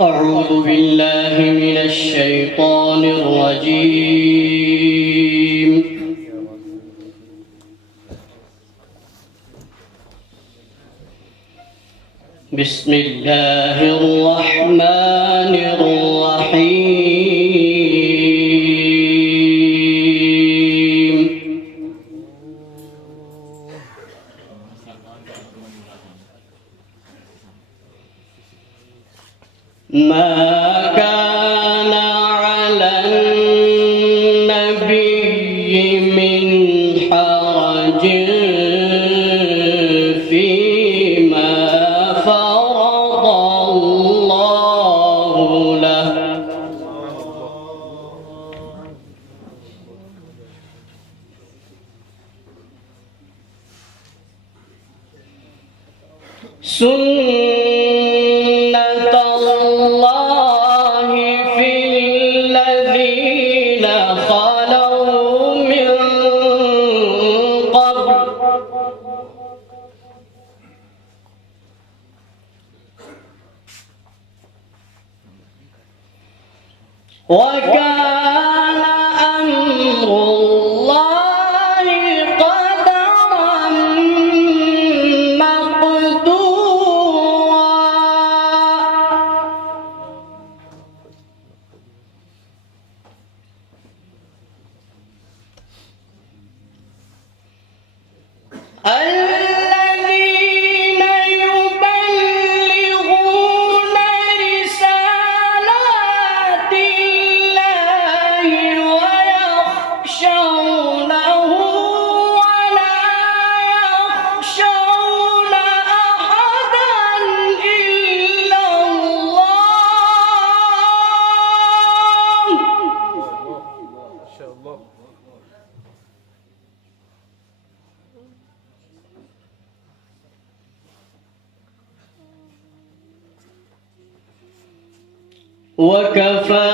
أعوذ بالله من الشيطان الرجيم. بسم الله الرحمن الرحيم. ما كان على النبي من حرج فيما فرض الله له. سنة الله في الذين خلوا من قبل وكان أمر الله قدرا مقدورا. الذين يبلغون رسالات الله ويخشونه ولا يخشون أحدا إلا الله. ما شاء الله. وكفى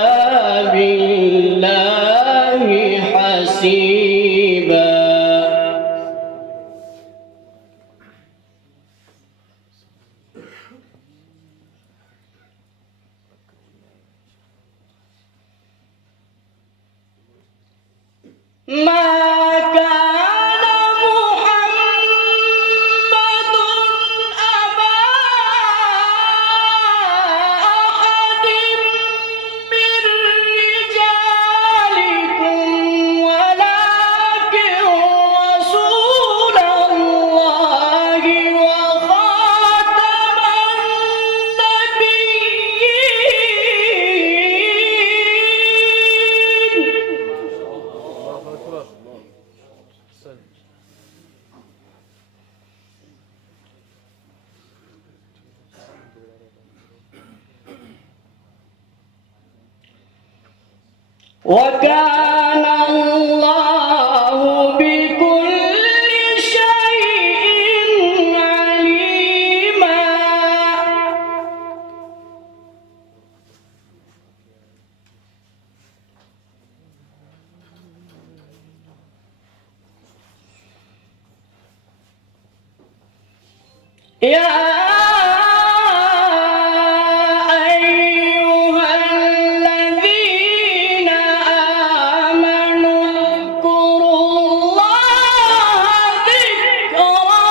بالله حسيبا. ما كان محمد أبا أحد من رجالكم ولكن رسول الله وخاتم النبيين. الله أكبر. أحسن. وكان الله بكل شيء عليما. يا أيها الذين آمنوا اذكروا الله ذكرا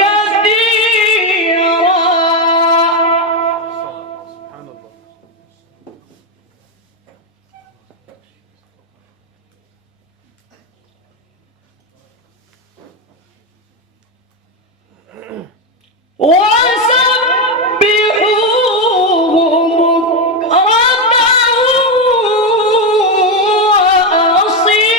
كثيرا. سبحان الله. وسبحوه بكرة وأصيلا.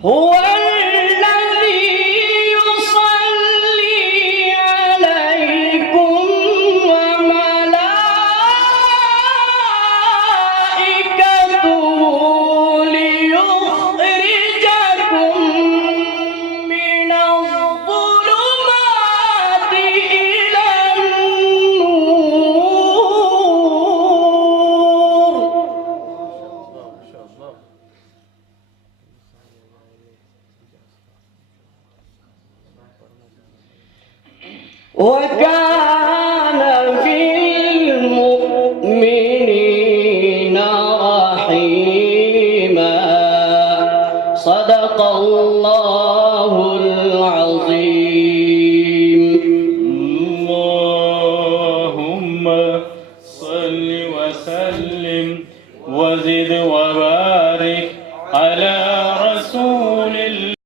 هو الذي يصلي عليكم وملائكته ليخرجكم من الظلمات إلى النور. وكان